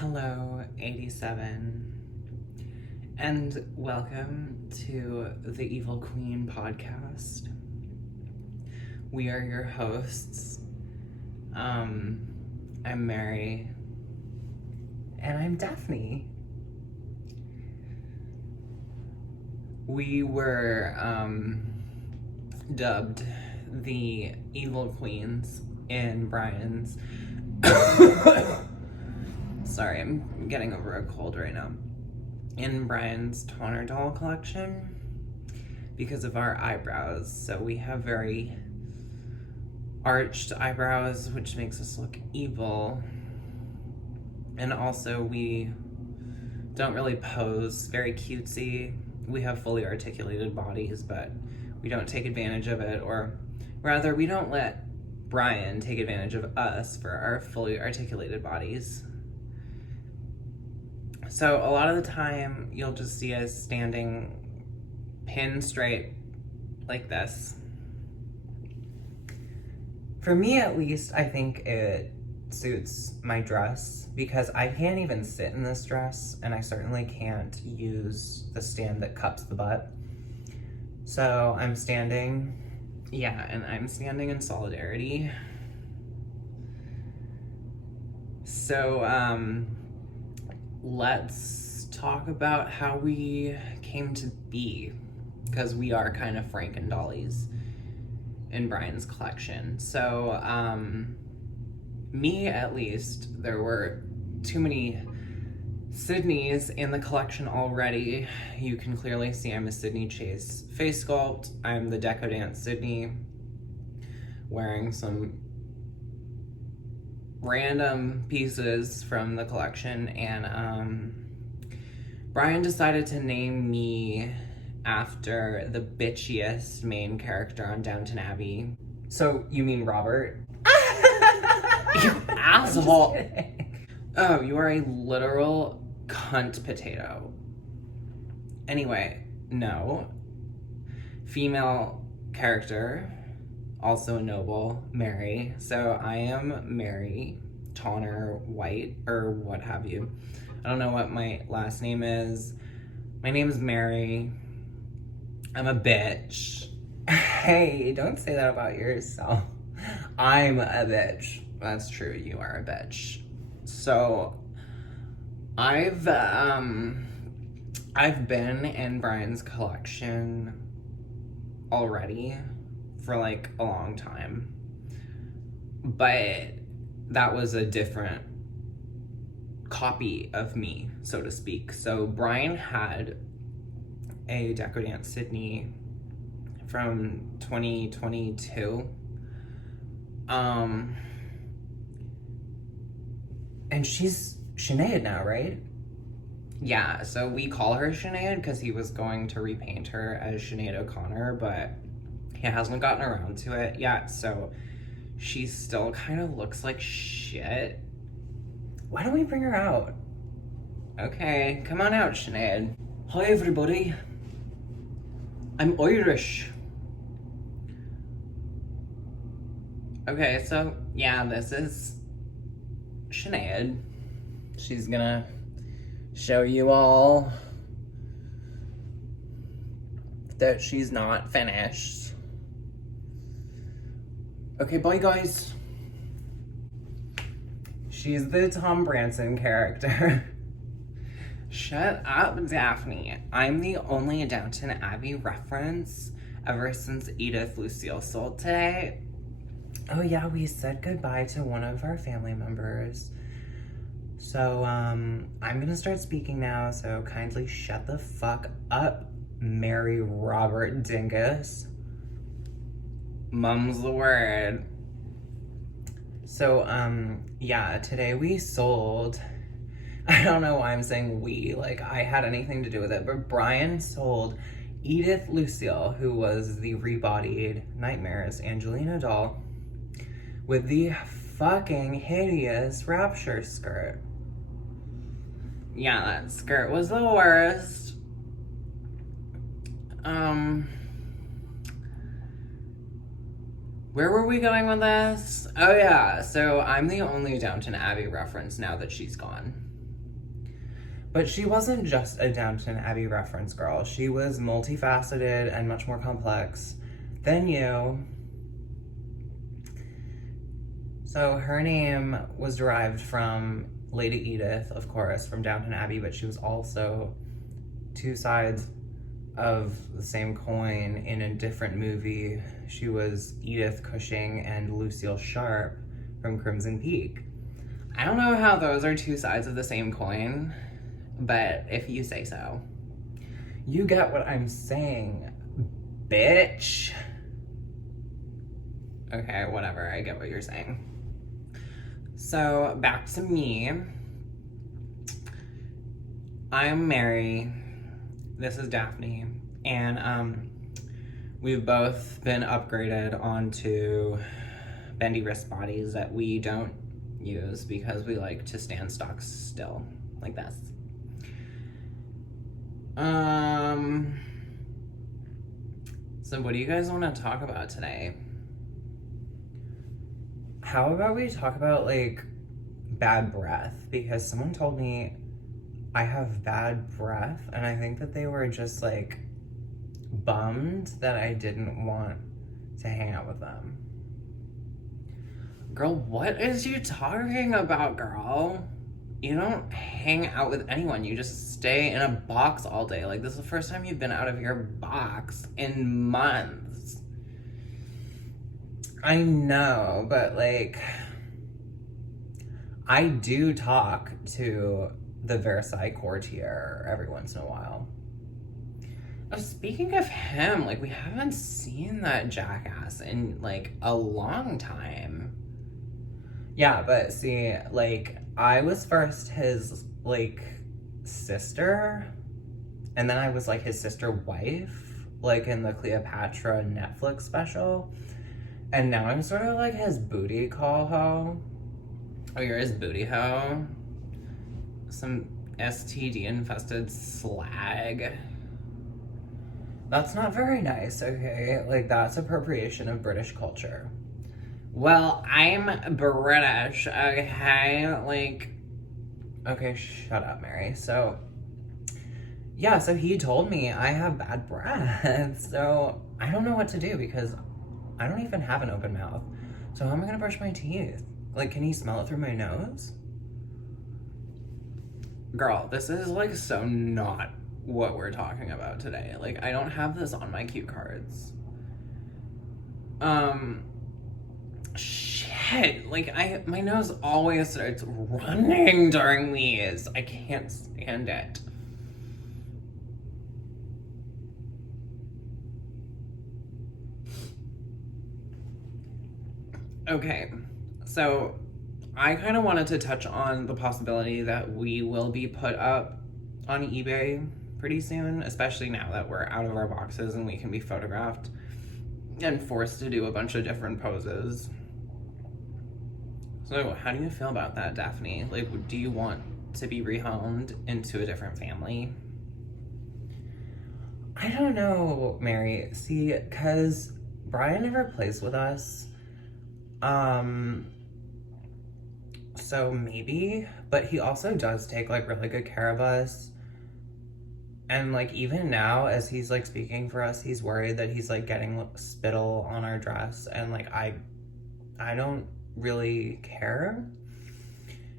Hello, 87, and welcome to the Evil Queen podcast. We are your hosts. I'm Mary, and I'm Daphne. We were dubbed the Evil Queens in Brian's sorry, I'm getting over a cold right now. In Brian's Toner doll collection because of our eyebrows. So we have very arched eyebrows, which makes us look evil. And also we don't really pose very cutesy. We have fully articulated bodies, but we don't take advantage of it, or rather we don't let Brian take advantage of us for our fully articulated bodies. So a lot of the time, you'll just see us standing pin straight like this. For me, at least, I think it suits my dress because I can't even sit in this dress, and I certainly can't use the stand that cups the butt. So I'm standing, and I'm standing in solidarity. So, let's talk about how we came to be, because we are kind of Franken dollies in Brian's collection. So, me at least, there were too many Sydneys in the collection already. You can clearly see I'm a Sydney Chase face sculpt. I'm the Deco Dance Sydney, wearing some random pieces from the collection, and Brian decided to name me after the bitchiest main character on Downton Abbey. So you mean Robert? You asshole! Oh, you are a literal cunt potato. Anyway, no. Female character, also a noble, Mary. So I am Mary Tonner White, or what have you. I don't know what my last name is. My name is Mary. I'm a bitch. Hey, don't say that about yourself. I'm a bitch. That's true, you are a bitch. So I've been in Brian's collection already for like a long time, but that was a different copy of me, so to speak. So Brian had a Deco Dance Sydney from 2022, and she's Sinead now, right? Yeah, so we call her Sinead because he was going to repaint her as Sinead O'Connor, but he hasn't gotten around to it yet, so she still kind of looks like shit. Why don't we bring her out? Okay, come on out, Sinead. Hi, everybody. I'm Irish. Okay, so, yeah, this is Sinead. She's gonna show you all that she's not finished. Okay, bye guys. She's the Tom Branson character. Shut up, Daphne. I'm the only Downton Abbey reference ever since Edith Lucille sold today. Oh yeah, we said goodbye to one of our family members. So, I'm gonna start speaking now, so kindly shut the fuck up, Mary Robert Dingus. Mum's the word. So, today we sold, I don't know why I'm saying we, like I had anything to do with it, but Brian sold Edith Lucille, who was the rebodied Nightmares Angelina doll, with the fucking hideous Rapture skirt. Yeah, that skirt was the worst. Where were we going with this? Oh yeah, so I'm the only Downton Abbey reference now that she's gone. But she wasn't just a Downton Abbey reference girl. She was multifaceted and much more complex than you. So her name was derived from Lady Edith, of course, from Downton Abbey, but she was also two sides of the same coin in a different movie. She was Edith Cushing and Lucille Sharp from Crimson Peak. I don't know how those are two sides of the same coin, but if you say so. You get what I'm saying, bitch. Okay, whatever, I get what you're saying. So, back to me. I'm Mary. This is Daphne. And we've both been upgraded onto bendy wrist bodies that we don't use because we like to stand stock still, like this. So what do you guys want to talk about today? How about we talk about, like, bad breath? Because someone told me I have bad breath, and I think that they were just, like, bummed that I didn't want to hang out with them. Girl, what is you talking about, girl? You don't hang out with anyone. You just stay in a box all day. Like, this is the first time you've been out of your box in months. I know, but, like, I do talk to the Versailles courtier every once in a while. Oh, speaking of him, like, we haven't seen that jackass in, like, a long time. Yeah, but see, like, I was first his, like, sister, and then I was, like, his sister wife, like, in the Cleopatra Netflix special. And now I'm sort of like his booty call hoe. Oh, you're his booty hoe? Some STD-infested slag. That's not very nice, okay? Like, that's appropriation of British culture. Well, I'm British, okay? Like, okay, shut up, Mary. So, yeah, so he told me I have bad breath. So, I don't know what to do because I don't even have an open mouth. So how am I gonna brush my teeth? Like, can he smell it through my nose? Girl, this is, like, so not what we're talking about today. Like, I don't have this on my cue cards. Shit. Like, my nose always starts running during these. I can't stand it. Okay, so I kind of wanted to touch on the possibility that we will be put up on eBay pretty soon, especially now that we're out of our boxes and we can be photographed and forced to do a bunch of different poses. So how do you feel about that, Daphne? Like, do you want to be rehomed into a different family? I don't know, Mary. See, because Brian never plays with us. So maybe, but he also does take, like, really good care of us. And, like, even now, as he's, like, speaking for us, he's worried that he's, like, getting spittle on our dress. And, like, I don't really care.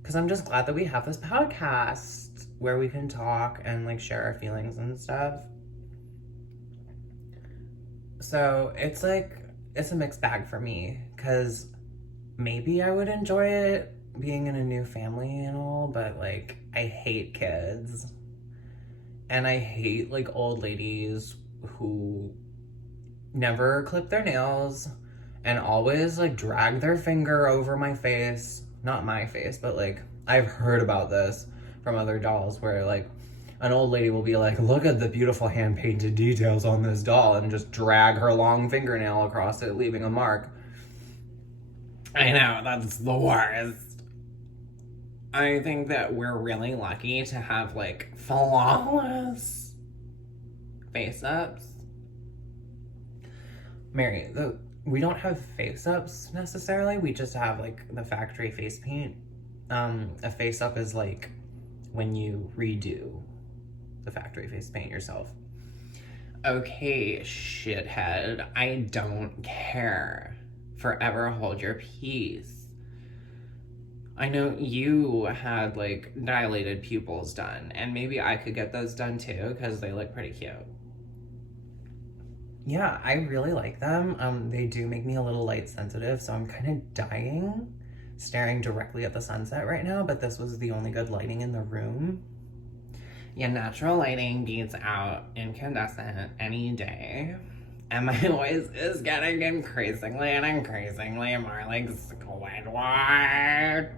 Because I'm just glad that we have this podcast where we can talk and, like, share our feelings and stuff. So it's, like, it's a mixed bag for me. Because maybe I would enjoy it being in a new family and all, but, like, I hate kids. And I hate, like, old ladies who never clip their nails and always, like, drag their finger over my face. Not my face, but, like, I've heard about this from other dolls where, like, an old lady will be like, look at the beautiful hand-painted details on this doll, and just drag her long fingernail across it, leaving a mark. I know, that's the worst. I think that we're really lucky to have, like, flawless face-ups. Mary, we don't have face-ups necessarily. We just have, like, the factory face paint. A face-up is, like, when you redo the factory face paint yourself. Okay, shithead, I don't care. Forever hold your peace. I know you had, like, dilated pupils done, and maybe I could get those done too, because they look pretty cute. Yeah, I really like them. They do make me a little light sensitive, so I'm kind of dying staring directly at the sunset right now, but this was the only good lighting in the room. Yeah, natural lighting beats out incandescent any day. And my voice is getting increasingly more like Squidward.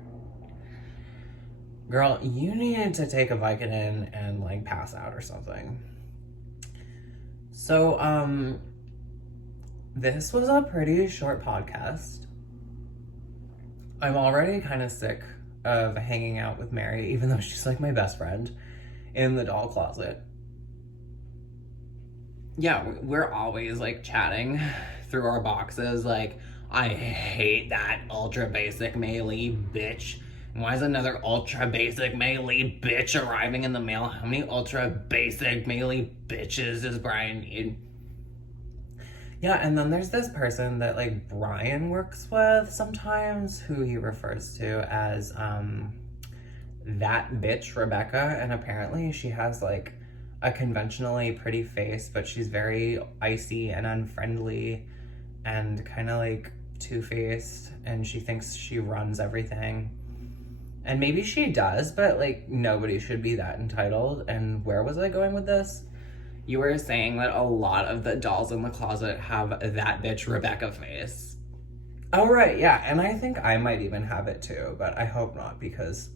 Girl, you need to take a Vicodin and, like, pass out or something. So, this was a pretty short podcast. I'm already kind of sick of hanging out with Mary, even though she's, like, my best friend, in the doll closet. Yeah, we're always, like, chatting through our boxes, like, I hate that ultra basic Maylee bitch. Why is another ultra basic Maylee bitch arriving in the mail? How many ultra basic Maylee bitches does Brian need? Yeah, and then there's this person that, like, Brian works with sometimes, who he refers to as, that bitch Rebecca, and apparently she has, like, a conventionally pretty face, but she's very icy and unfriendly and kind of, like, two-faced, and she thinks she runs everything. And maybe she does, but, like, nobody should be that entitled. And where was I going with this? You were saying that a lot of the dolls in the closet have that bitch Rebecca face. Oh, right, yeah, and I think I might even have it too, but I hope not, because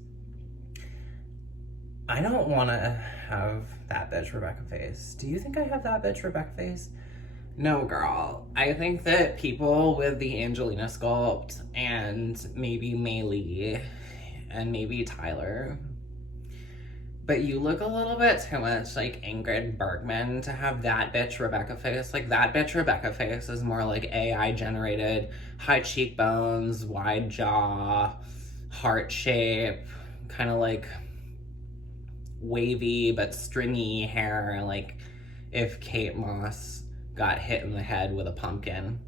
I don't want to have that bitch Rebecca face. Do you think I have that bitch Rebecca face? No, girl. I think that people with the Angelina sculpt and maybe Maylee and maybe Tyler, but you look a little bit too much like Ingrid Bergman to have that bitch Rebecca face. Like, that bitch Rebecca face is more like AI generated, high cheekbones, wide jaw, heart shape, kind of like wavy but stringy hair, like if Kate Moss got hit in the head with a pumpkin.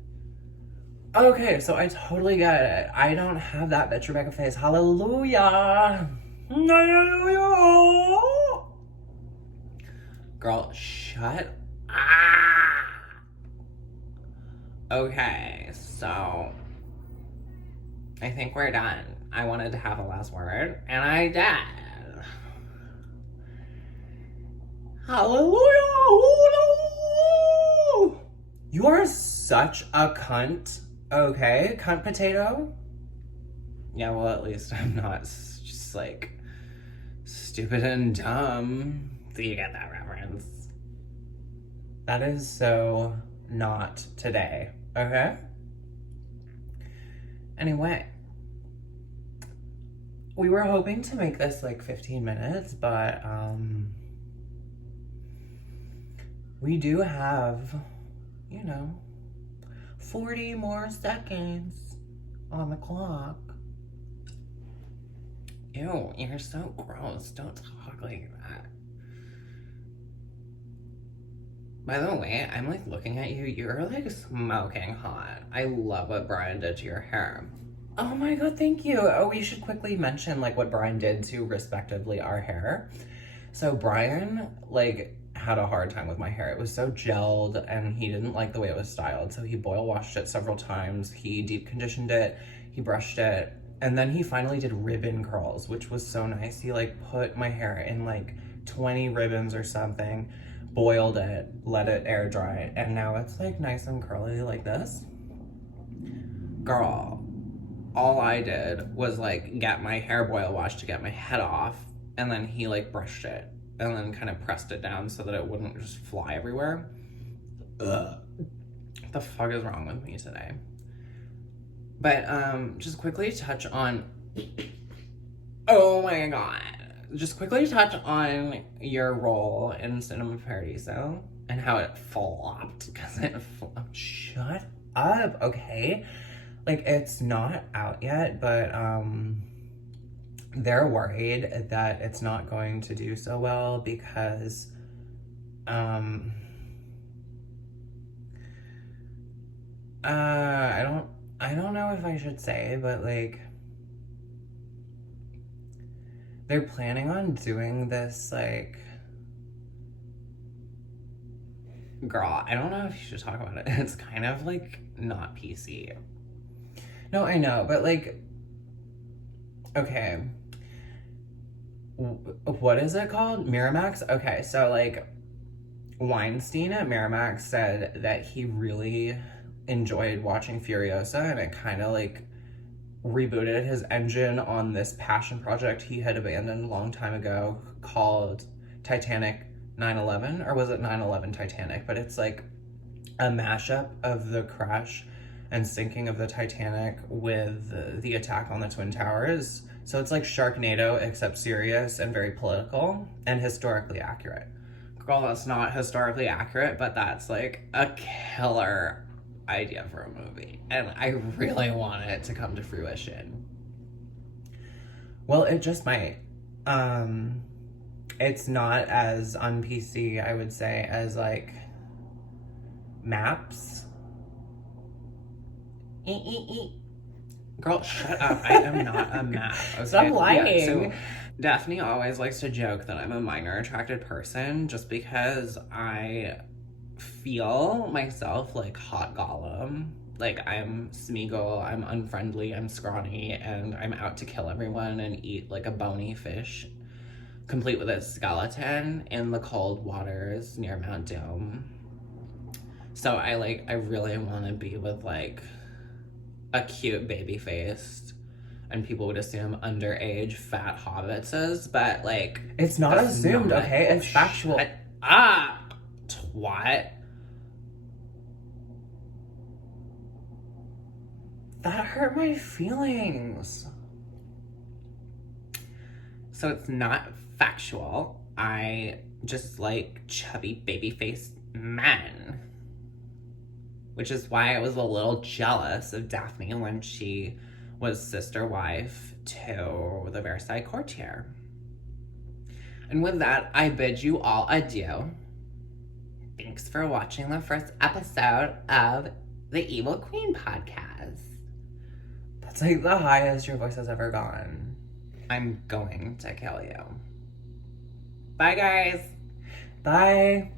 Okay, so I totally get it. I don't have that bitch Rebecca face. Hallelujah! Hallelujah! Girl, shut up! Okay, so I think we're done. I wanted to have a last word, and I did. Hallelujah! You are such a cunt. Okay, cunt potato? Yeah, well, at least I'm not just, like, stupid and dumb. So you get that reference. That is so not today, okay? Anyway, we were hoping to make this, like, 15 minutes, but, we do have, 40 more seconds on the clock. Ew, you're so gross. Don't talk like that. By the way, I'm, like, looking at you. You're, like, smoking hot. I love what Brian did to your hair. Oh my god, thank you. Oh, we should quickly mention, like, what Brian did to, respectively, our hair. So Brian, like, had a hard time with my hair. It was so gelled, and he didn't like the way it was styled, so he boil washed it several times. He deep conditioned it, he brushed it, and then he finally did ribbon curls, which was so nice. He, like, put my hair in, like, 20 ribbons or something, boiled it, let it air dry, and now it's, like, nice and curly like this. Girl, all I did was, like, get my hair boil washed to get my head off, and then he, like, brushed it and then kind of pressed it down so that it wouldn't just fly everywhere. Ugh. What the fuck is wrong with me today? But, just quickly touch on... Oh my god. Just quickly touch on your role in Cinema Paradiso and how it flopped, because it flopped. Shut up, okay? Like, it's not out yet, but, they're worried that it's not going to do so well because I don't know if I should say, but like they're planning on doing this like, girl, I don't know if you should talk about it. It's kind of like not PC. No, I know, but like, okay. What is it called? Miramax? Okay, so like Weinstein at Miramax said that he really enjoyed watching Furiosa and it kind of like rebooted his engine on this passion project he had abandoned a long time ago called Titanic 9/11, or was it 9/11 Titanic? But it's like a mashup of the crash and sinking of the Titanic with the attack on the Twin Towers. So it's like Sharknado, except serious and very political and historically accurate. Girl, that's not historically accurate, but that's like a killer idea for a movie. And I really want it to come to fruition. Well, it just might. It's not as on PC, I would say, as like Maps. Girl, shut up. I am not a map. Okay? Stop lying. Yeah, so Daphne always likes to joke that I'm a minor attracted person just because I feel myself like hot Gollum. Like I'm Smeagol, I'm unfriendly, I'm scrawny, and I'm out to kill everyone and eat like a bony fish, complete with a skeleton in the cold waters near Mount Doom. So I really want to be with like a cute baby faced, and people would assume underage fat hobbitses, but like It's not assumed, okay? It's factual. Shut up, twat. That hurt my feelings. So it's not factual. I just like chubby baby-faced men. Which is why I was a little jealous of Daphne when she was sister wife to the Versailles courtier. And with that, I bid you all adieu. Thanks for watching the first episode of the Evil Queen podcast. That's like the highest your voice has ever gone. I'm going to kill you. Bye, guys. Bye.